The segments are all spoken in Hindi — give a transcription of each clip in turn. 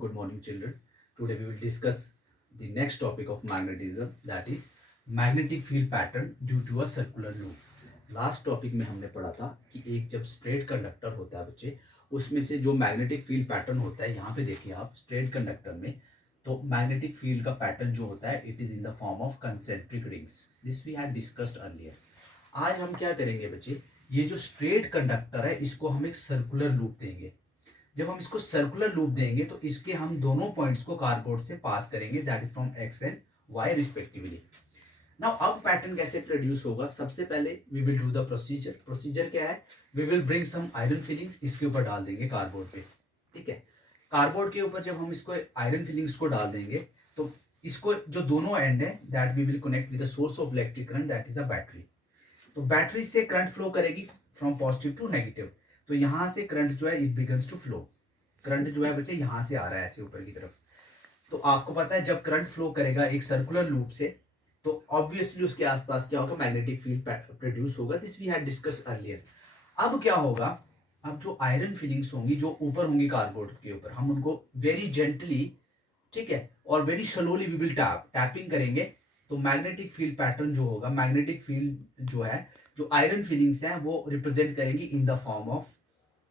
Good morning, children. Today we will discuss the next topic of magnetism, that is magnetic field pattern due to a circular loop. Last topic में हमने पढ़ा था कि एक जब स्ट्रेट कंडक्टर होता है बच्चे, उसमें से जो मैग्नेटिक फील्ड पैटर्न होता है, यहाँ पे देखिए आप स्ट्रेट कंडक्टर में, तो मैग्नेटिक फील्ड का पैटर्न जो होता है it is in the form of concentric rings. This we had discussed earlier. आज हम क्या करेंगे बच्चे, ये जो स्ट्रेट कंडक्टर है इसको हम एक सर्कुलर लूप देंगे. जब हम इसको सर्कुलर लूप देंगे तो इसके हम दोनों पॉइंट्स को कार्डबोर्ड से पास करेंगे, that is from X and Y respectively. Now अब पैटर्न कैसे प्रोड्यूस होगा, सबसे पहले we will do the procedure. Procedure क्या है, we will bring some iron filings, इसके ऊपर डाल देंगे कार्डबोर्ड पे. ठीक है, कार्डबोर्ड के ऊपर जब हम इसको आयरन फिलिंग्स को डाल देंगे तो इसको जो दोनों एंड है that we will connect with the source of electric current, that is a battery. तो बैटरी से करंट फ्लो करेगी फ्रॉम पॉजिटिव टू नेगेटिव. तो यहां से करंट जो है it begins to flow. Current जो है बच्चे यहां से आ रहा है ऐसे ऊपर की तरफ. तो आपको पता है जब करंट फ्लो करेगा एक सर्कुलर लूप से तो ऑब्वियसली उसके आसपास क्या होगा, मैग्नेटिक फील्ड प्रोड्यूस होगा. This we had discuss earlier. अब क्या होगा, अब जो आयरन फिलिंग्स होंगी जो ऊपर होंगी कार्डबोर्ड के ऊपर, हम उनको वेरी जेंटली, ठीक है, और very slowly we will tapping करेंगे. तो मैग्नेटिक फील्ड पैटर्न जो होगा, मैग्नेटिक फील्ड जो है, जो आयरन फिलिंग्स हैं वो रिप्रेजेंट करेंगी इन the form of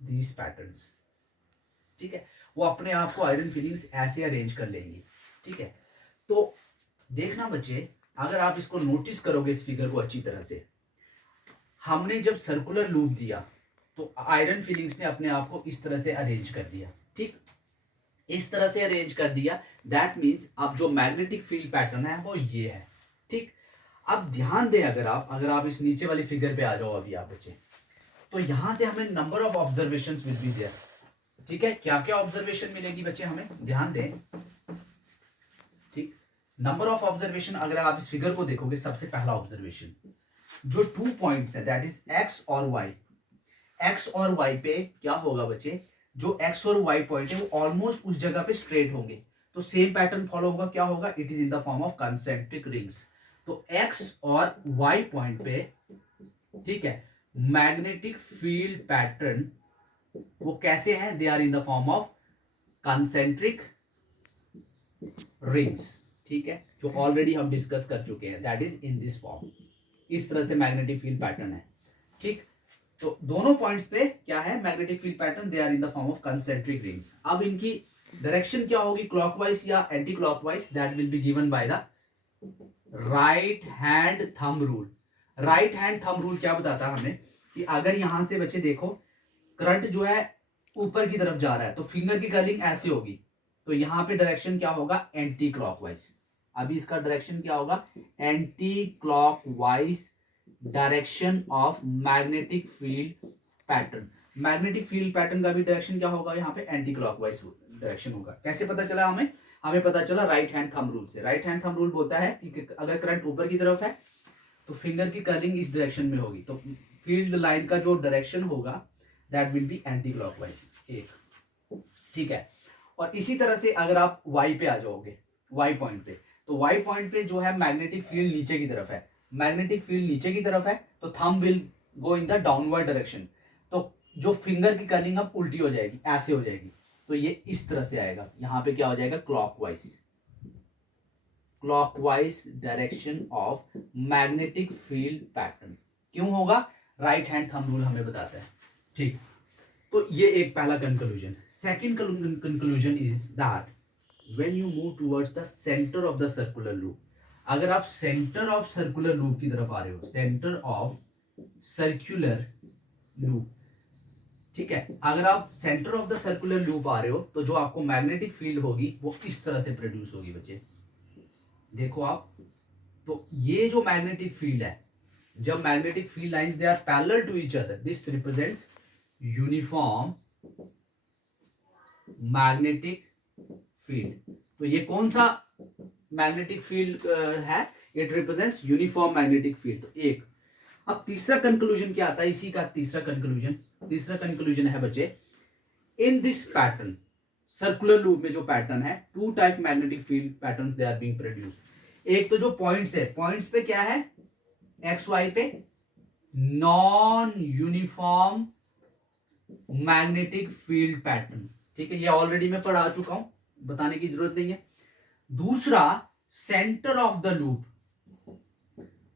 these patterns. ठीक है, वो अपने आप को आयरन फिलिंग्स ऐसे अरेंज कर लेंगी. ठीक है, तो देखना बच्चे, अगर आप इसको नोटिस करोगे इस फिगर को अच्छी तरह से, हमने जब सर्कुलर लूप दिया तो आयरन फिलिंग्स ने अपने आप को इस तरह से अरेंज कर दिया. ठीक, इस तरह से अरेंज कर दिया. दैट मीन्स अब जो मैग्नेटिक फील्ड पैटर्न है वो ये है. ठीक, अब ध्यान दें, अगर आप इस नीचे वाली फिगर पे आ जाओ अभी आप बच्चे, तो यहां से हमें number of observation will be there. ठीक है, क्या क्या ऑब्जर्वेशन मिलेगी बच्चे हमें, ध्यान दें. ठीक, नंबर ऑफ ऑब्जर्वेशन अगर आप इस फिगर को देखोगे, सबसे पहला ऑब्जर्वेशन जो 2 पॉइंट्स है दैट इज एक्स और वाई. एक्स और वाई पे क्या होगा बच्चे, जो एक्स और वाई पॉइंट है वो ऑलमोस्ट उस जगह पे स्ट्रेट होंगे. तो सेम पैटर्न फॉलो होगा. क्या होगा, it is in the form of concentric rings. तो एक्स और वाई पॉइंट पे, ठीक है, मैग्नेटिक फील्ड पैटर्न वो कैसे हैं, they are in the form of concentric rings. ठीक है, जो ऑलरेडी हम डिस्कस कर चुके हैं, that is in this form. इस तरह से मैग्नेटिक फील्ड पैटर्न है. ठीक, तो दोनों पॉइंट्स पे क्या है, magnetic field pattern, they are in the form of concentric rings. अब इनकी डायरेक्शन क्या होगी, क्लॉकवाइज या anti clockwise, that will be given by the right hand thumb rule. Right hand thumb rule क्या बताता है हमें कि अगर यहां से बच्चे देखो करंट जो है ऊपर की तरफ जा रहा है तो फिंगर की कर्लिंग ऐसे होगी. तो यहां पे डायरेक्शन क्या होगा, एंटी क्लॉकवाइज. अभी इसका डायरेक्शन क्या होगा, anti clockwise direction of magnetic field pattern. Magnetic field pattern का भी डायरेक्शन क्या होगा, यहाँ पे एंटी क्लॉकवाइज डायरेक्शन होगा. कैसे पता चला हमें पता चला राइट हैंड थंब रूल से. राइट हैंड थंब रूल बोलता है कि अगर करंट ऊपर की तरफ है तो फिंगर की कर्लिंग इस डायरेक्शन में होगी. तो फील्ड लाइन का जो डायरेक्शन होगा that will B anti clockwise. एक, ठीक है. और इसी तरह से अगर आप वाई पे आ जाओगे, वाई पॉइंट पे, तो वाई पॉइंट पे जो है मैग्नेटिक फील्ड नीचे की तरफ है. मैग्नेटिक फील्ड नीचे की तरफ है तो thumb will go in the downward direction. तो जो फिंगर की कर्लिंग अब उल्टी हो जाएगी, ऐसे हो जाएगी. तो ये इस तरह से आएगा, यहां पे क्या हो जाएगा, clockwise. Clockwise direction of magnetic field pattern. क्यों होगा, राइट हैंड थंब रूल हमें बताता है. ठीक, तो ये एक पहला conclusion. Second conclusion is that when you move towards the centre of the circular loop, अगर आप सेंटर ऑफ सर्कुलर लूप की तरफ आ रहे हो, सेंटर ऑफ सर्कुलर लूप, ठीक है, अगर आप centre of the circular loop आ रहे हो तो जो आपको मैग्नेटिक फील्ड होगी वो इस तरह से प्रोड्यूस होगी बच्चे. देखो आप, तो ये जो मैग्नेटिक फील्ड है, जब magnetic field lines they are parallel to each other, this represents uniform magnetic field. तो ये कौन सा मैग्नेटिक फील्ड है, it represents uniform magnetic field. तो एक. अब तीसरा कंक्लूजन क्या आता है, इसी का तीसरा कंक्लूजन है बच्चे, in this pattern, circular loop में जो पैटर्न है, two type magnetic field patterns they are being produced. एक तो जो पॉइंट्स है, पॉइंट्स पे क्या है, एक्स वाई पे non uniform magnetic field pattern. ठीक है, ये ऑलरेडी मैं पढ़ा चुका हूं, बताने की जरूरत नहीं है। दूसरा, centre of the loop,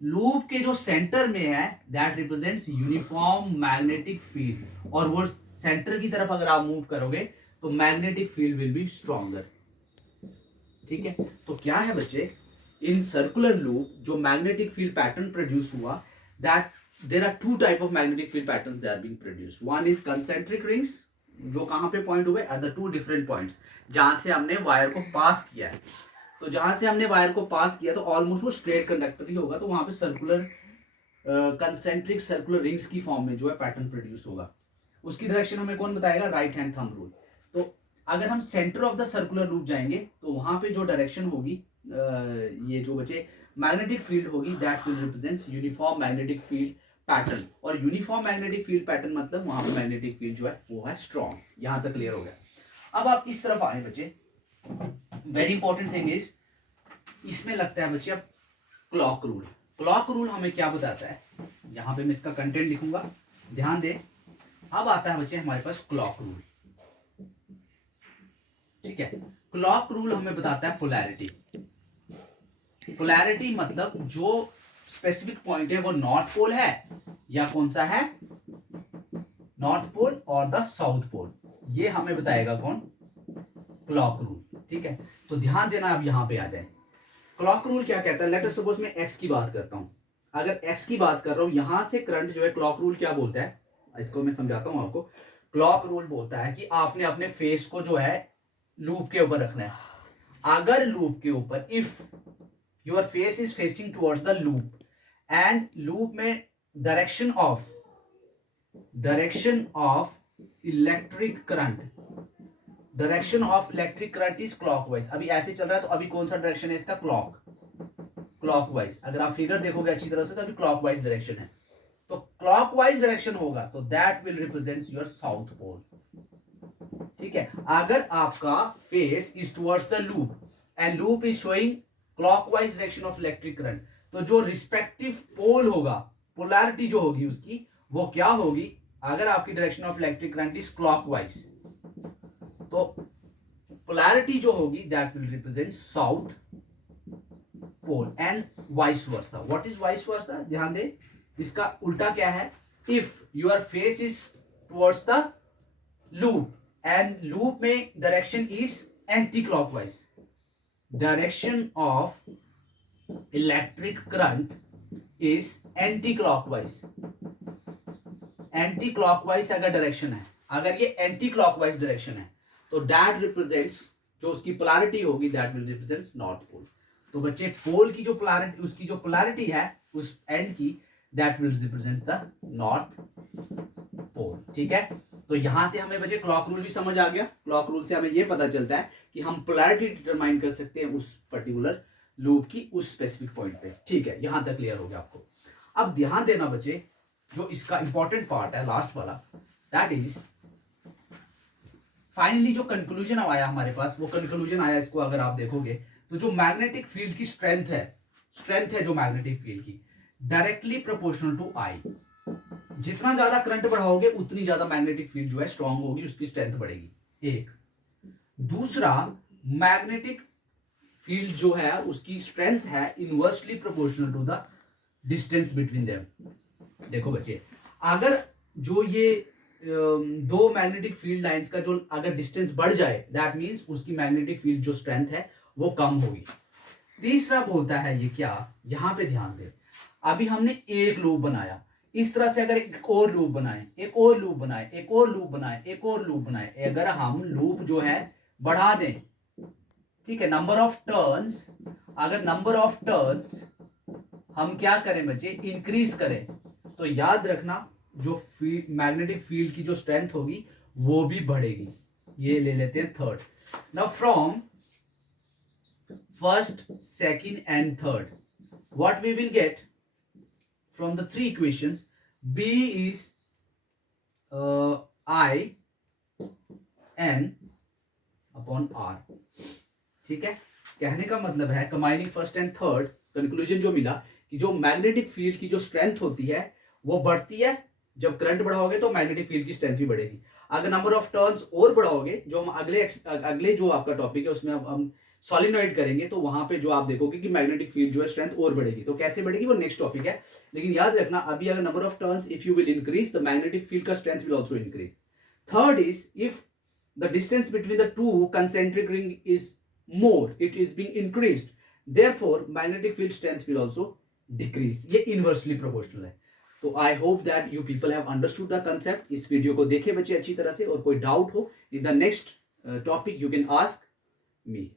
loop के जो सेंटर में है that represents uniform magnetic field, और वो सेंटर की तरफ अगर आप मूव करोगे तो magnetic field will be stronger. ठीक है, तो क्या है बच्चे, इन सर्कुलर लूप जो मैग्नेटिक फील्ड पैटर्न प्रोड्यूस हुआ, that there are two type of magnetic field patterns they are being produced. One is concentric rings, जो कहां पे पॉइंट हुए, at the two different points जहां से हमने वायर को पास किया है। तो जहां से हमने वायर को पास किया तो ऑलमोस्ट वो स्ट्रेट कंडक्टर ही होगा, तो वहां पे सर्कुलर कंसेंट्रिक सर्कुलर रिंग्स की फॉर्म में जो है पैटर्न प्रोड्यूस होगा। उसकी डायरेक्शन हमें कौन बताएगा, राइट हैंड थंब रूल। तो अगर हम centre of the circular loop जाएंगे तो वहां पे जो डायरेक्शन होगी, ये जो बचे मैग्नेटिक फील्ड होगी, that will represents uniform magnetic field pattern. और यूनिफॉर्म मैग्नेटिक फील्ड पैटर्न मतलब वहां पे मैग्नेटिक फील्ड जो है वो है स्ट्रॉन्ग। यहां तक क्लियर हो गया। अब आप इस तरफ आए बच्चे, वेरी इंपॉर्टेंट थिंग इज, इसमें लगता है बच्चे अब क्लॉक रूल। क्लॉक रूल हमें क्या बताता है, यहां पे मैं इसका कंटेंट लिखूंगा, ध्यान दे। अब आता है बच्चे हमारे पास क्लॉक रूल। ठीक है, क्लॉक रूल हमें बताता है पोलैरिटी। पोलैरिटी मतलब जो स्पेसिफिक पॉइंट है वो नॉर्थ पोल है या कौन सा है, नॉर्थ पोल और द साउथ पोल, ये हमें बताएगा कौन, क्लॉक रूल। ठीक है, तो ध्यान देना, अब यहां पे आ जाए। क्लॉक रूल क्या कहता है, लेट अस सपोज मैं एक्स की बात करता हूं। अगर एक्स की बात कर रहा हूं, यहां से करंट जो है, क्लॉक रूल क्या बोलता है, इसको मैं समझाता हूं आपको। क्लॉक रूल बोलता है कि आपने अपने फेस को जो है लूप के ऊपर रखना है। अगर लूप के ऊपर, if your face is facing towards the loop and loop में direction of electric current, direction of electric current is clockwise. अभी ऐसे चल रहा है तो अभी कौन सा डायरेक्शन है इसका, क्लॉकवाइज। अगर आप फिगर देखोगे अच्छी तरह से तो अभी क्लॉकवाइज डायरेक्शन है। तो क्लॉकवाइज डायरेक्शन होगा तो that will represents your south pole. ठीक है, अगर आपका face is towards the loop and loop is showing clockwise direction of electric current, तो जो रिस्पेक्टिव पोल होगा, पोलैरिटी जो होगी उसकी, वो क्या होगी, अगर आपकी direction of electric current is clockwise तो पोलैरिटी जो होगी that will represent south pole and vice versa. What is vice versa, ध्यान दे, इसका उल्टा क्या है, if your face is towards the loop and loop में direction is anti clockwise, direction of electric current is anti clockwise. Anti clockwise अगर डायरेक्शन है, अगर ये एंटी क्लॉकवाइज डायरेक्शन है तो दैट रिप्रेजेंट्स, जो उसकी पोलैरिटी होगी that will represents north pole. तो बच्चे पोल की जो पोलैरिटी, उसकी जो पोलैरिटी है उस एंड की, that will represent the north pole. ठीक है, तो यहां से हमें बच्चे क्लॉक रूल भी समझ आ गया। क्लॉक रूल से हमें यह पता चलता है कि हम पोलैरिटी डिटरमाइन कर सकते हैं उस पर्टिकुलर लूप की उस स्पेसिफिक पॉइंट पे। ठीक है, यहां तक क्लियर हो गया आपको। अब ध्यान देना बच्चे, जो इसका इंपॉर्टेंट पार्ट है लास्ट वाला, दैट इज फाइनली जो कंक्लूजन आया हमारे पास, वो कंक्लूजन आया, इसको अगर आप देखोगे तो जो मैग्नेटिक फील्ड की स्ट्रेंथ है जो मैग्नेटिक फील्ड की, डायरेक्टली प्रोपोर्शनल टू आई। जितना ज्यादा करंट बढ़ाओगे उतनी ज्यादा मैग्नेटिक फील्ड जो है स्ट्रांग होगी, उसकी स्ट्रेंथ बढ़ेगी। एक, दूसरा, मैग्नेटिक फील्ड जो है उसकी स्ट्रेंथ है inversely proportional to the distance between them. देखो बच्चे, अगर जो ये दो मैग्नेटिक फील्ड लाइंस का जो अगर डिस्टेंस बढ़ जाए, दैट मींस उसकी मैग्नेटिक फील्ड जो स्ट्रेंथ है वो कम होगी। तीसरा बोलता है ये क्या, यहां पे ध्यान दे, अभी हमने एक लूप बनाया, इस तरह से अगर एक और लूप बनाए, एक और लूप बनाए, एक और लूप बनाए, एक और लूप बनाए, अगर हम लूप जो है बढ़ा दें, ठीक है, नंबर ऑफ टर्न्स, अगर नंबर ऑफ टर्न्स हम क्या करें बच्चे, इंक्रीज करें, तो याद रखना जो मैग्नेटिक फील्ड की जो स्ट्रेंथ होगी वो भी बढ़ेगी। ये ले लेते हैं third. Now from first, second and third, what we will get from the three equations, B is I N upon R। ठीक है, कहने का मतलब है combining first and third, conclusion जो मिला कि जो मैग्नेटिक फील्ड की जो स्ट्रेंथ होती है वो बढ़ती है, जब करंट बढ़ाओगे तो मैग्नेटिक फील्ड की स्ट्रेंथ भी बढ़ेगी। अगर नंबर ऑफ टर्न्स और बढ़ाओगे, जो हम अगले जो आपका टॉपिक है उसमें हम सॉलिनॉइड करेंगे, तो वहां पे जो आप देखोगे कि मैग्नेटिक फील्ड जो है स्ट्रेंथ और बढ़ेगी। तो कैसे बढ़ेगी वो नेक्स्ट टॉपिक है, लेकिन याद रखना अभी अगर number of turns if you will increase the magnetic field का strength will also increase. Third is if the distance between the two concentric ring is more, it is being increased, therefore magnetic field strength will also decrease। ये inversely proportional है। तो I hope that you people have understood the concept. इस वीडियो को देखे बच्चे अच्छी तरह से, और कोई डाउट हो in the next topic you can ask me.